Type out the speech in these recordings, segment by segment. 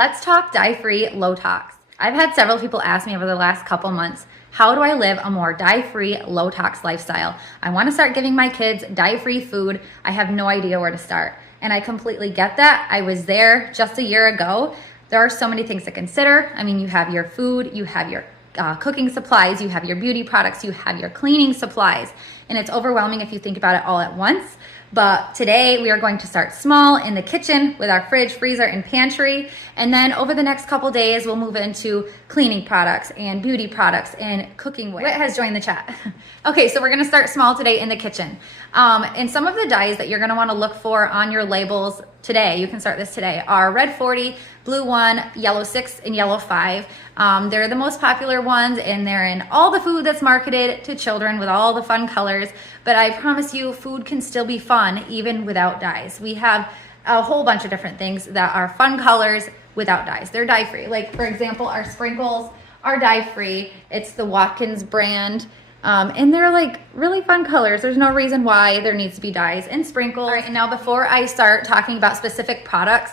Let's talk dye-free, low-tox. I've had several people ask me over the last couple months, how do I live a more dye-free, low-tox lifestyle? I want to start giving my kids dye-free food. I have no idea where to start. And I completely get that. I was there just a year ago. There are so many things to consider. I mean, you have your food, you have your cooking supplies, you have your beauty products, you have your cleaning supplies. And it's overwhelming if you think about it all at once. But today we are going to start small in the kitchen with our fridge, freezer, and pantry. And then over the next couple days, we'll move into cleaning products and beauty products and cooking. Whit has joined the chat. Okay, so we're gonna start small today in the kitchen. And some of the dyes that you're gonna wanna look for on your labels today, you can start this today, are red 40, blue 1, yellow 6, and yellow 5. They're the most popular ones, and they're in all the food that's marketed to children with all the fun colors. But I promise you, food can still be fun even without dyes. We have a whole bunch of different things that are fun colors without dyes. They're dye-free. Like, for example, our sprinkles are dye-free. It's the Watkins brand. And they're like really fun colors. There's no reason why there needs to be dyes in sprinkles. All right, and now before I start talking about specific products,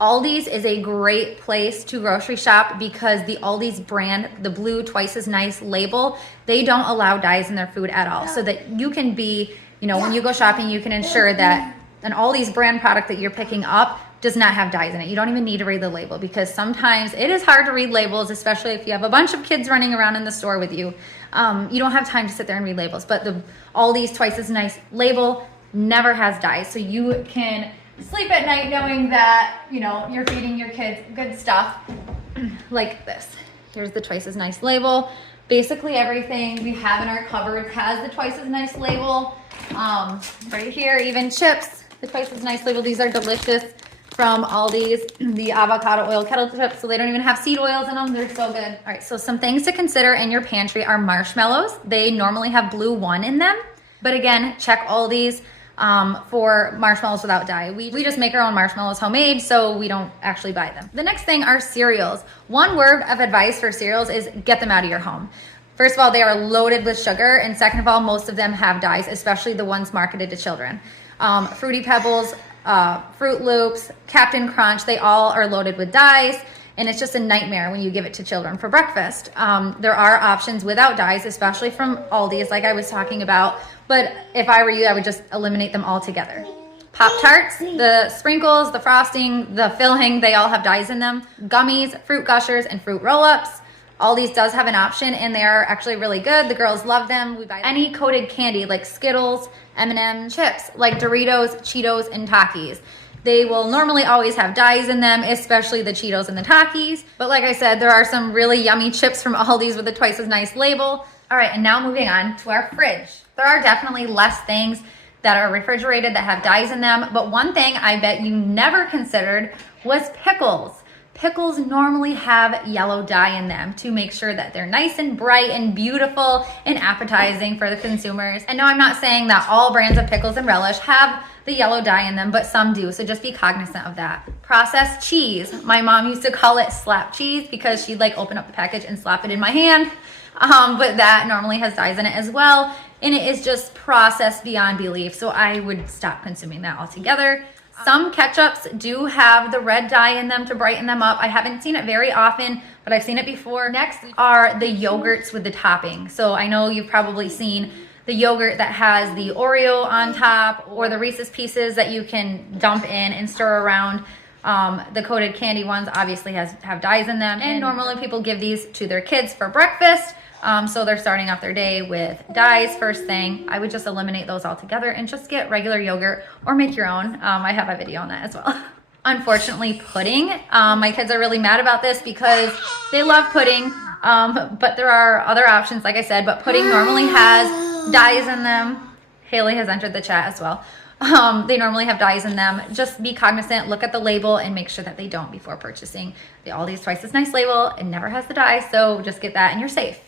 Aldi's is a great place to grocery shop because the Aldi's brand, the blue Twice as Nice label, they don't allow dyes in their food at all. So that you can be, when you go shopping, you can ensure that an Aldi's brand product that you're picking up does not have dyes in it. You don't even need to read the label because sometimes it is hard to read labels, especially if you have a bunch of kids running around in the store with you. You don't have time to sit there and read labels, but the Aldi's Twice as Nice label never has dyes. So you can sleep at night knowing that, you're feeding your kids good stuff like this. Here's the Twice as Nice label. Basically everything we have in our cupboards has the Twice as Nice label. Right here, even chips, the Twice as Nice label. These are delicious from Aldi's, the avocado oil kettle chips, so they don't even have seed oils in them. They're so good. All right, so some things to consider in your pantry are marshmallows. They normally have blue 1 in them, but again, check Aldi's for marshmallows without dye. We just make our own marshmallows homemade, so we don't actually buy them. The next thing are cereals. One word of advice for cereals is get them out of your home. First of all, they are loaded with sugar, and second of all, most of them have dyes, especially the ones marketed to children. Fruity Pebbles, Fruit Loops, Captain Crunch, they all are loaded with dyes, and it's just a nightmare when you give it to children for breakfast. There are options without dyes, especially from Aldi's, like I was talking about, but if I were you, I would just eliminate them altogether. Pop-Tarts, the sprinkles, the frosting, the filling, they all have dyes in them. Gummies, Fruit Gushers, and Fruit Roll-Ups. Aldi's does have an option, and they are actually really good. The girls love them. We buy any coated candy like Skittles, M&M, chips like Doritos, Cheetos, and Takis. They will normally always have dyes in them, especially the Cheetos and the Takis. But like I said, there are some really yummy chips from Aldi's with a Twice as Nice label. All right, and now moving on to our fridge. There are definitely less things that are refrigerated that have dyes in them, but one thing I bet you never considered was pickles. Pickles normally have yellow dye in them to make sure that they're nice and bright and beautiful and appetizing for the consumers. And no, I'm not saying that all brands of pickles and relish have the yellow dye in them, but some do, so just be cognizant of that. Processed cheese. My mom used to call it slap cheese because she'd like open up the package and slap it in my hand, but that normally has dyes in it as well, and it is just processed beyond belief, so I would stop consuming that altogether. Some ketchups do have the red dye in them to brighten them up. I haven't seen it very often, but I've seen it before. Next are the yogurts with the topping. So I know you've probably seen the yogurt that has the Oreo on top or the Reese's Pieces that you can dump in and stir around. The coated candy ones obviously have dyes in them. And normally people give these to their kids for breakfast. So they're starting off their day with dyes first thing. I would just eliminate those altogether and just get regular yogurt or make your own. I have a video on that as well. Unfortunately, pudding. My kids are really mad about this because they love pudding, but there are other options, like I said, but pudding normally has dyes in them. Haley has entered the chat as well. They normally have dyes in them. Just be cognizant, look at the label, and make sure that they don't before purchasing. The Aldi's Twice as Nice label, it never has the dye, so just get that and you're safe.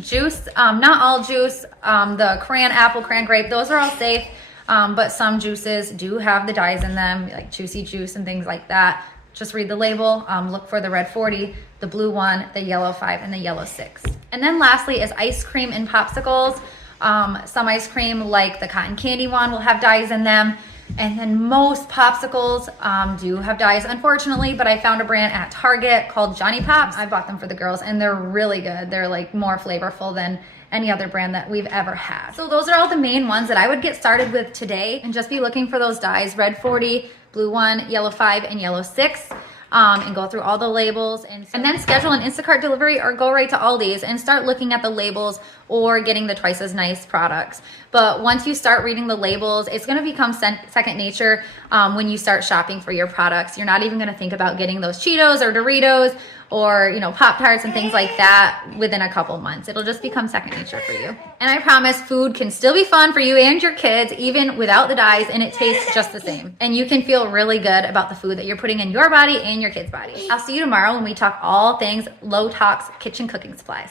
Juice, not all juice, the cran apple, cran grape, those are all safe, but some juices do have the dyes in them, like juicy juice and things like that. Just read the label, look for the red 40, the blue 1, the yellow 5, and the yellow 6. And then lastly is ice cream and popsicles. Some ice cream, like the cotton candy one, will have dyes in them. And then most popsicles do have dyes, unfortunately, but I found a brand at Target called Johnny Pops. I bought them for the girls and they're really good. They're like more flavorful than any other brand that we've ever had. So those are all the main ones that I would get started with today, and just be looking for those dyes: red 40, blue 1, yellow 5, and yellow 6. And go through all the labels, and then schedule an Instacart delivery or go right to Aldi's and start looking at the labels or getting the twice as nice products. But once you start reading the labels, it's going to become second nature when you start shopping for your products. You're not even going to think about getting those Cheetos or Doritos or, you know, Pop-Tarts and things like that within a couple months. It'll just become second nature for you. And I promise food can still be fun for you and your kids, even without the dyes, and it tastes just the same. And you can feel really good about the food that you're putting in your body and your kids' body. I'll see you tomorrow when we talk all things low-tox kitchen cooking supplies.